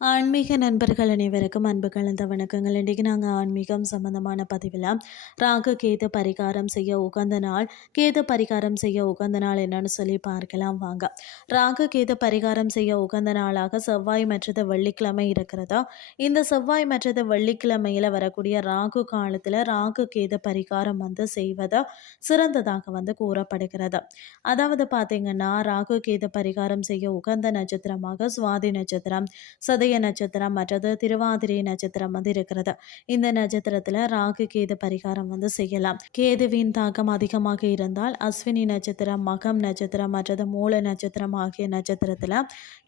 ஆன்மீக நண்பர்கள் அனைவருக்கும் அன்பு கலந்த வணக்கங்கள். இன்றைக்கு நாங்கள் ஆன்மீகம் சம்பந்தமான பதிவில் ராகு கேது பரிகாரம் செய்ய உகந்த நாள் கேது பரிகாரம் செய்ய உகந்த நாள் என்னன்னு சொல்லி பார்க்கலாம் வாங்க. ராகு கேது பரிகாரம் செய்ய உகந்த நாளாக செவ்வாய் மற்றது வெள்ளிக்கிழமை இருக்கிறதா? இந்த செவ்வாய் மற்றது வெள்ளிக்கிழமையில் வரக்கூடிய ராகு காலத்தில் ராகு கேது பரிகாரம் வந்து செய்வது? சிறந்ததாக வந்து கூறப்படுகிறது. அதாவது பார்த்தீங்கன்னா ராகு கேது பரிகாரம் செய்ய உகந்த நட்சத்திரமாக சுவாதி நட்சத்திரம் சதை சதய நட்சத்திரம் மற்றது திருவாதிரை நட்சத்திரம் வந்து இருக்கிறது. இந்த நட்சத்திரத்தில் ராகு கேது பரிகாரம் வந்து செய்யலாம். கேதுவின் தாக்கம் அதிகமாக இருந்தால் அஸ்வினி நட்சத்திரம் மகம் நட்சத்திரம் மற்றது மூல நட்சத்திரம் ஆகிய நட்சத்திரத்தில்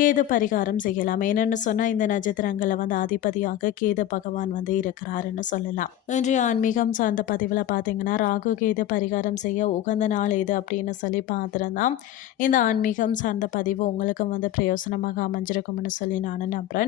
கேது பரிகாரம் செய்யலாம். என்னென்னு சொன்னால் இந்த நட்சத்திரங்களை வந்து அதிபதியாக கேது பகவான் வந்து இருக்கிறாருன்னு சொல்லலாம். இன்றைய ஆன்மீகம் சார்ந்த பதிவில் பார்த்தீங்கன்னா ராகு கேது பரிகாரம் செய்ய உகந்த நாள் எது அப்படின்னு சொல்லி பார்த்துருந்தா இந்த ஆன்மீகம் சார்ந்த பதிவு உங்களுக்கும் வந்து பிரயோசனமாக அமைஞ்சிருக்கும்னு சொல்லி நான் நம்புகிறேன்